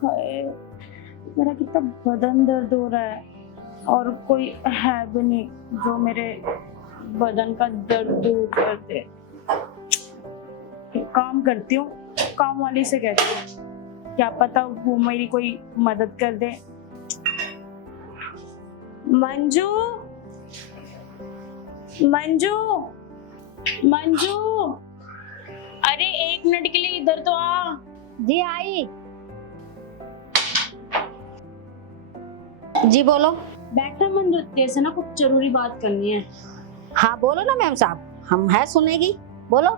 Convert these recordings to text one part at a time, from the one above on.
हाय, मेरा कितना बदन दर्द हो रहा है और कोई है भी नहीं जो मेरे बदन का दर्द दूर कर दे। एक काम करती हूँ, काम वाली से कहती हूँ, क्या पता वो मेरी कोई मदद कर दे। मंजू, मंजू, मंजू, अरे 1 मिनट के लिए इधर तो आ। जी आई। जी बोलो। बैठना मंजू, तेरे से ना कुछ जरूरी बात करनी है। हाँ बोलो ना मैम साहब, हम है सुनेगी, बोलो।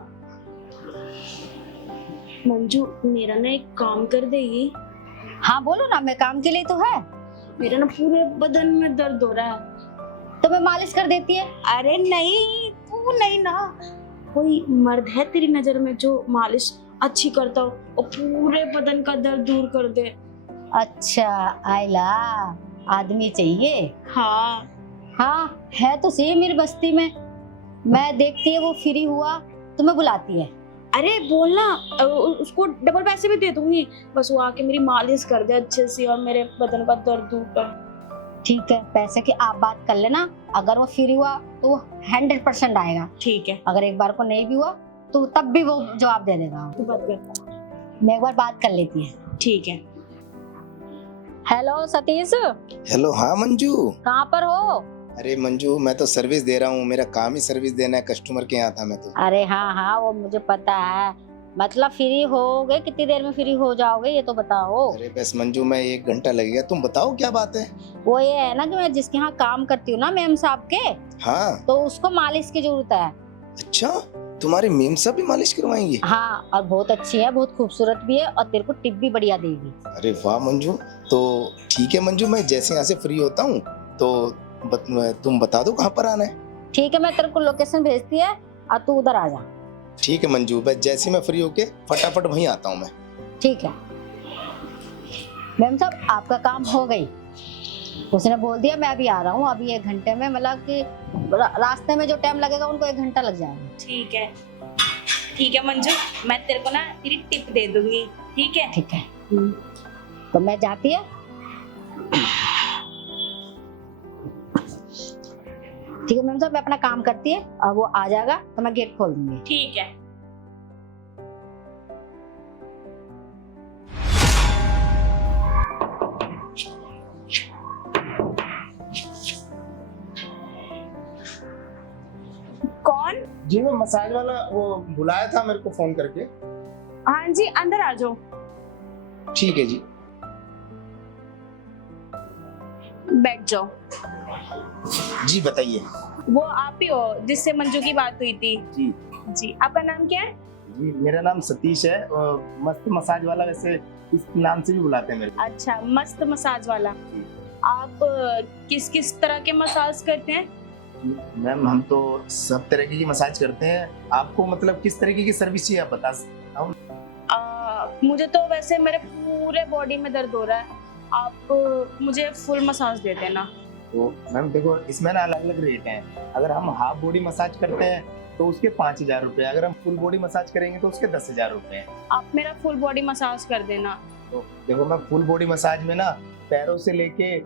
मंजू, मेरा ना एक काम कर देगी? हाँ बोलो ना, मैं काम के लिए तो है। मेरा ना पूरे बदन में दर्द हो रहा है। तो मैं मालिश कर देती है। अरे नहीं, तू नहीं ना, कोई मर्द है तेरी नजर में जो मालिश अच्छी करता हो और पूरे बदन का दर्द दूर कर दे? अच्छा आयला, आदमी चाहिए। हाँ। हाँ है तो सही मेरी बस्ती में। मैं देखती है वो फ्री हुआ तो मैं बुलाती है। अरे बोलना, उसको डबल पैसे भी दे दूंगी, बस वो आके मेरी मालिश कर दे अच्छे से और मेरे बदन का दर्द दूर कर। ठीक है, पैसे की आप बात कर लेना। अगर वो फ्री हुआ तो वो 100% आएगा। ठीक है। अगर एक बार को नहीं भी हुआ तो तब भी वो जवाब दे देगा। तू बात कर। मैं एक बार बात कर लेती है। ठीक है। हेलो सतीश। हेलो, हाँ मंजू। कहाँ पर हो? अरे मंजू, मैं तो सर्विस दे रहा हूँ, मेरा काम ही सर्विस देना है, कस्टमर के यहाँ था मैं तो। अरे हाँ हाँ, वो मुझे पता है। मतलब फ्री होगे, कितनी देर में फ्री हो जाओगे ये तो बताओ। अरे बस मंजू, मैं 1 घंटा लगेगा, तुम बताओ क्या बात है। वो ये है ना कि मैं जिसके यहाँ काम करती हूँ ना मैम साहब के, हाँ। तो उसको मालिश की जरूरत है। अच्छा, तुम्हारी मेम साहब भी मालिश करवाएंगी? हाँ, और बहुत अच्छी है, बहुत खूबसूरत भी है और तेरे को टिप भी बढ़िया देगी। अरे वाह मंजू, तो ठीक है मंजू, मैं जैसे यहाँ से फ्री होता हूँ तो तुम बता दो कहाँ पर आना है। ठीक है, मैं तेरे को लोकेशन भेजती है और तू उधर आ जा। ठीक है मंजू, बस जैसे मैं फ्री होके फटाफट वहीं आता हूँ मैं। ठीक है मैम साहब, आपका काम हो गई। उसने बोल दिया मैं अभी आ रहा हूँ, अभी 1 घंटे में, मतलब कि रास्ते में जो टाइम लगेगा उनको 1 घंटा लग जाएगा। ठीक है, ठीक है मंजू, मैं तेरे को ना तेरी टिप दे दूंगी। ठीक है। ठीक है, तो मैं जाती है। ठीक है मैम साहब, मैं अपना काम करती है और वो आ जाएगा तो मैं गेट खोल दूंगी। ठीक है। कौन? जी मैं मसाज वाला, वो बुलाया था मेरे को फोन करके। हाँ जी, अंदर आ जाओ। ठीक है जी। बैठ जाओ। जी बताइए। वो आप ही हो जिससे मंजू की बात हुई थी? जी जी, आपका नाम क्या है? जी, मेरा नाम सतीश है और मस्त मसाज वाला, वैसे इस नाम से भी बुलाते हैं मेरे को। अच्छा, मस्त मसाज वाला। आप किस किस तरह के मसाज करते हैं? मैम हम तो सब तरीके की मसाज करते हैं, आपको मतलब किस तरीके की सर्विस चाहिए आप बता सकते हो। मुझे तो वैसे मेरे पूरे बॉडी में दर्द हो रहा है, आप मुझे फुल मसाज दे देना। तो मैम देखो, इसमें ना अलग अलग रेट हैं। अगर हम हाफ बॉडी मसाज करते हैं तो उसके 5,000 रुपए, अगर हम फुल बॉडी मसाज करेंगे तो उसके 10,000 रुपए हैं। आप मेरा फुल बॉडी मसाज कर देना। तो देखो मैं फुल बॉडी मसाज में ना पैरों से लेके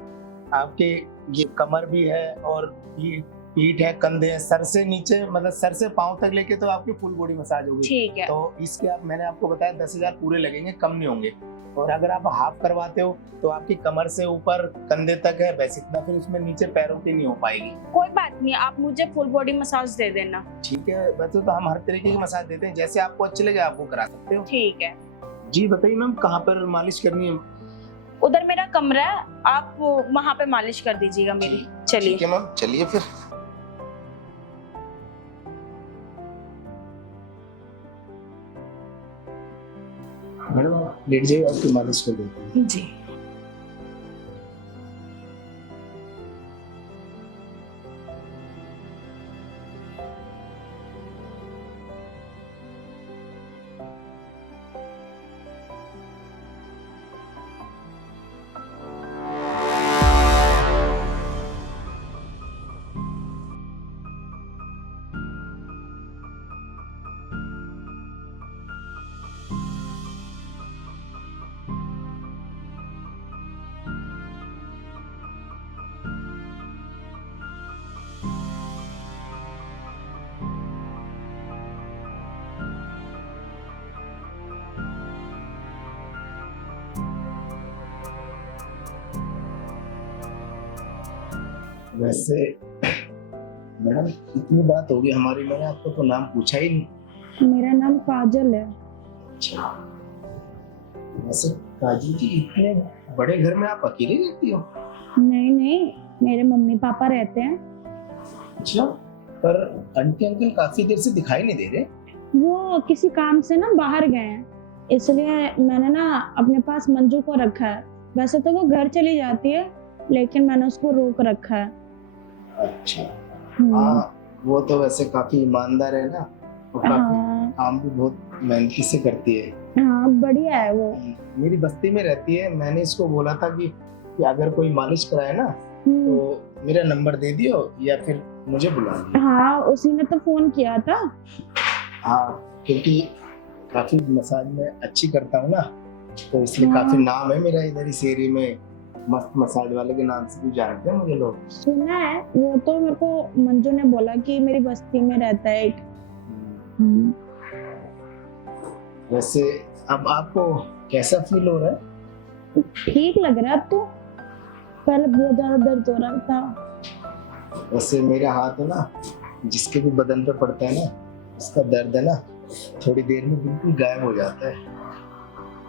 आपके ये कमर भी है और ये पीठ है, कंधे हैं, सर से नीचे मतलब सर से पांव तक लेके तो आपकी फुल बॉडी मसाज होगी। ठीक है। तो इसके आप मैंने आपको बताया 10,000 पूरे लगेंगे, कम नहीं होंगे। और अगर आप हाफ करवाते हो तो आपकी कमर से ऊपर कंधे तक है, बस इतना, फिर उसमें नीचे पैरों की नहीं हो पाएगी। कोई बात नहीं, आप मुझे फुल बॉडी मसाज दे देना। ठीक है, वैसे तो हम हर तरीके की मसाज देते हैं, जैसे आपको अच्छी लगे आप वो करा सकते हो। ठीक है। जी बताइए मैम, कहाँ पर मालिश करनी है? उधर मेरा कमरा है, आप वहाँ पे मालिश कर दीजिएगा मेरी। चलिए। ठीक है मैम, चलिए फिर। मैडम लेट जाइए, आपकी मालिश कर देते हैं। जी। वैसे मैडम इतनी बात होगी हमारी, मैंने आपको तो नाम पूछा ही नहीं। मेरा नाम काजल है। अच्छा, वैसे काजल जी इतने बड़े घर में आप अकेले रहती हो? नहीं नहीं, मेरे मम्मी पापा रहते हैं। अच्छा, पर आंटी अंकल काफी देर से दिखाई नहीं दे रहे। वो किसी काम से ना बाहर गए हैं, इसलिए मैंने ना अपने पास मंजू को रखा है। वैसे तो वो घर चली जाती है, लेकिन मैंने उसको रोक रखा है। अच्छा, हाँ वो तो वैसे काफी ईमानदार है ना, वो काफी हाँ काम भी बहुत मेहनती से करती है। हाँ, बढ़िया है वो। मेरी बस्ती में रहती है, मैंने इसको बोला था कि अगर कोई मालिश कराए ना तो मेरा नंबर दे दियो या फिर मुझे बुला लियो। हाँ, उसी ने तो फोन किया था। हाँ, क्योंकि काफी मसाज में अच्छी करता हूँ ना, तो इसलिए हाँ। काफी नाम है मेरा इधर इस एरिया में, मस्त मसाज वाले के नाम से भी जानते हैं मुझे लोग। सुना है, वो तो मेरे को मंजू ने बोला कि मेरी बस्ती में रहता है एक। वैसे अब आपको कैसा फील हो रहा है? ठीक लग रहा है अब तो, पहले बहुत ज्यादा दर्द हो रहा था। वैसे मेरा हाथ है ना, जिसके भी बदन पे पड़ता है ना, उसका दर्द है ना थोड़ी देर में बिल्कुल गायब हो जाता है।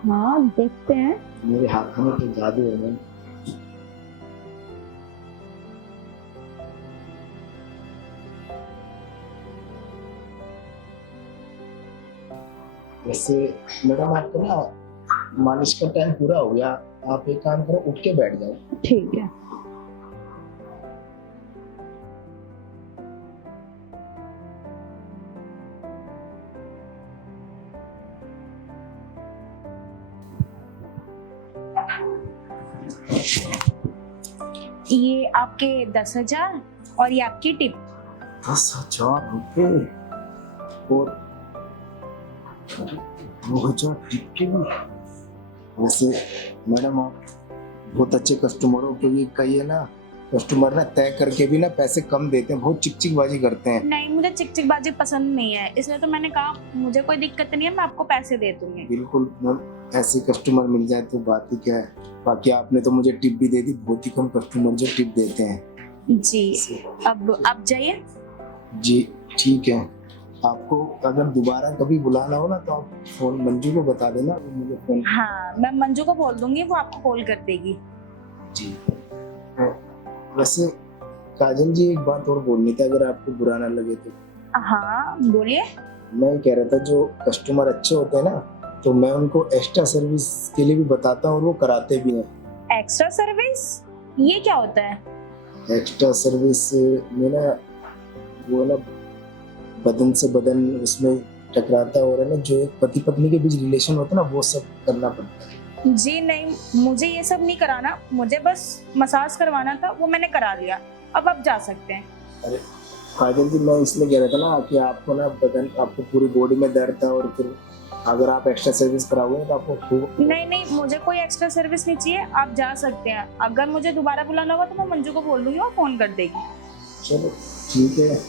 हाँ, देखते हैं। मेरे हाथों में तो जादू है मैम। वैसे मैडम आपका ना मालिश का टाइम पूरा हो गया, आप एक काम करो, उठ के बैठ जाओ। ठीक है। ये आपके 10,000 और ये आपकी टिप। 10,000 रुपए और 2,000 टिप के भी। वैसे मैडम आप बहुत अच्छे कस्टमर हो, क्योंकि कई है ना कस्टमर ना तय करके भी ना पैसे कम देते हैं, बहुत चिकचिकबाजी करते हैं। नहीं, मुझे चिकचिकबाजी पसंद नहीं है, इसलिए तो मैंने कहा मुझे कोई दिक्कत नहीं है, मैं आपको पैसे दे दूंगी। बिल्कुल मैम, ऐसे कस्टमर मिल जाए तो बात ही क्या है। बाकी आपने तो मुझे टिप भी दे दी, बहुत ही कम कस्टमर जो टिप देते हैं। जी, अब आप जाइए। जी ठीक है, आपको अगर दोबारा कभी बुलाना हो ना तो आप फोन मंजू को बता देना, वो मुझे फोन। हाँ, मैं मंजू को बोल दूंगी, वो आपको कॉल कर देगी। जी। वैसे काजल जी एक बात और बोलनी थी, अगर आपको बुरा ना लगे तो। हाँ बोलिए। मैं कह रहा था जो कस्टमर अच्छे होते हैं ना, तो मैं उनको एक्स्ट्रा सर्विस के लिए भी बताता हूँ और वो कराते भी हैं। एक्स्ट्रा सर्विस, ये क्या होता है? एक्स्ट्रा सर्विस में ना वो ना बदन से बदन उसमें टकराता है, और है ना जो एक पति पत्नी के बीच रिलेशन होता है ना, वो सब करना पड़ता है। जी नहीं, मुझे ये सब नहीं कराना, मुझे बस मसाज करवाना था, वो मैंने करा लिया। अब आप जा सकते हैं। अरे काजल जी, मैं इसलिए कह रहा था ना कि आपको ना बदन, आपको पूरी बॉडी में दर्द था, और फिर अगर आप एक्स्ट्रा सर्विस कराओगे तो आपको खूब। नहीं, मुझे कोई एक्स्ट्रा सर्विस नहीं चाहिए, आप जा सकते हैं। अगर मुझे दोबारा बुलाना होगा तो मैं मंजू को बोल दूंगी, वो फोन कर देगी। चलो ठीक है,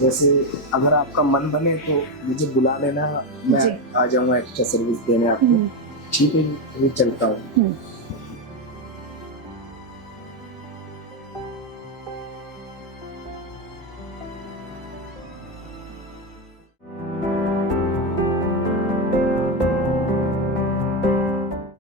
वैसे अगर आपका मन बने तो मुझे बुला लेना, मैं जी। आ जाऊंगा एक्स्ट्रा सर्विस देने आपको। ठीक है, अभी चलता हूँ।